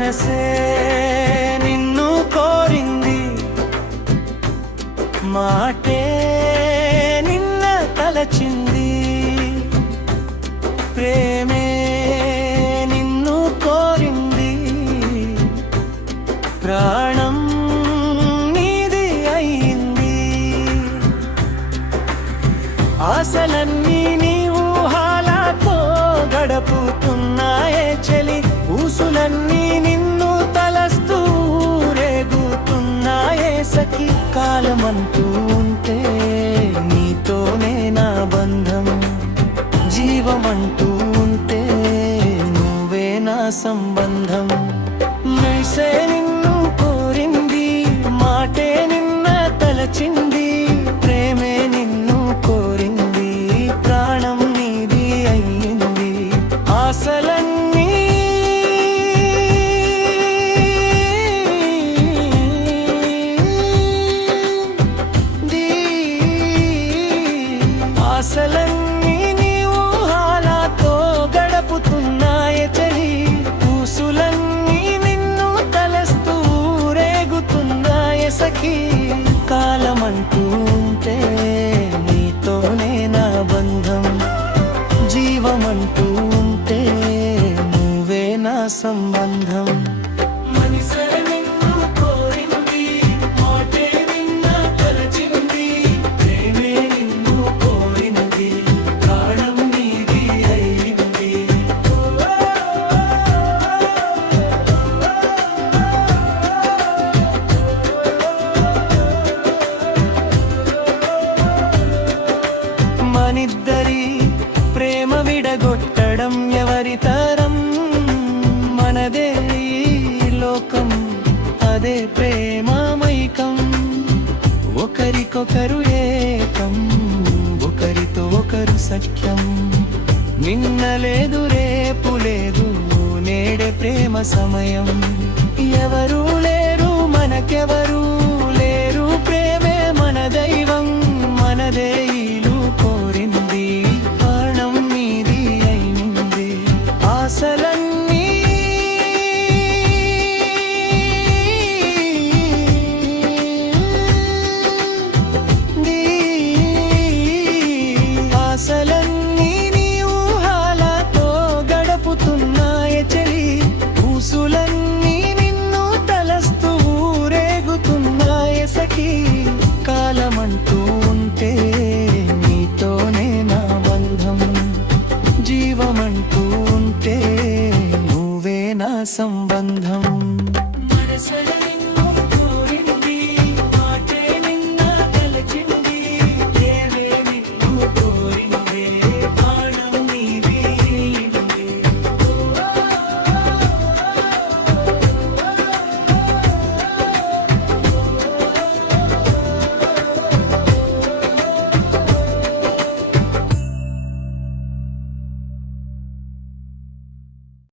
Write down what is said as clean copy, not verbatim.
మనసే నిన్ను కోరింది, మాటే నిన్న తలచింది, ప్రేమే నిన్ను కోరింది, ప్రాణం నీది అయింది. ఆశలన్నీ నీ ఊహాలతో గడుపుతున్నాయే చెలి, ఊసులన్నీ నిన్ను తలస్తూ రేగుతున్నాయే సఖి. కాలమంటూ ఉంటే నీతోనే నా బంధం, జీవమంటూ ఉంటే నువ్వే నా సంబంధం. మెరిసే నిన్ను కోరింది, మాటే నిన్న తలచింది, ప్రేమే నిన్ను కోరింది, ప్రాణం నీది అయ్యింది. ఆశలన్నీ ఆశలన్నీ నీ ఊహాలతో గడుపుతున్నాయే చలి, ఊసులన్నీ నిన్ను తలస్తూ రేగుతున్నాయే సఖి. కాలమంటూ ఉంటే నీతోనే నా బంధం, జీవమంటూ ఉంటే నువ్వే నా సంబంధం. మనిద్దరి ప్రేమ విడగొట్టడం ఎవరి తరం, మనదే ఈ లోకం అదే ప్రేమమైకం. ఒకరికొకరు ఏకం, ఒకరితో ఒకరు సఖ్యం. నిన్న లేదు రేపు లేదు, నేడే ప్రేమ సమయం. ఎవరు లేరు మనకెవరు లేరు, ప్రేమే మన దైవం, మనదే ఇల్లు కోరింది, ప్రాణం నీది అయింది. ఆశలన్నీ ఆశలన్నీ నీ ఊహాలతో గడుపుతున్నాయే చలి, ఊసులన్నీ నిన్ను తలస్తూ రేగుతున్నాయే సఖి. కాలమంటూ ఉంటే నీతోనే నా బంధం, జీవమంటూ ఉంటే నువ్వే నా సంబంధం.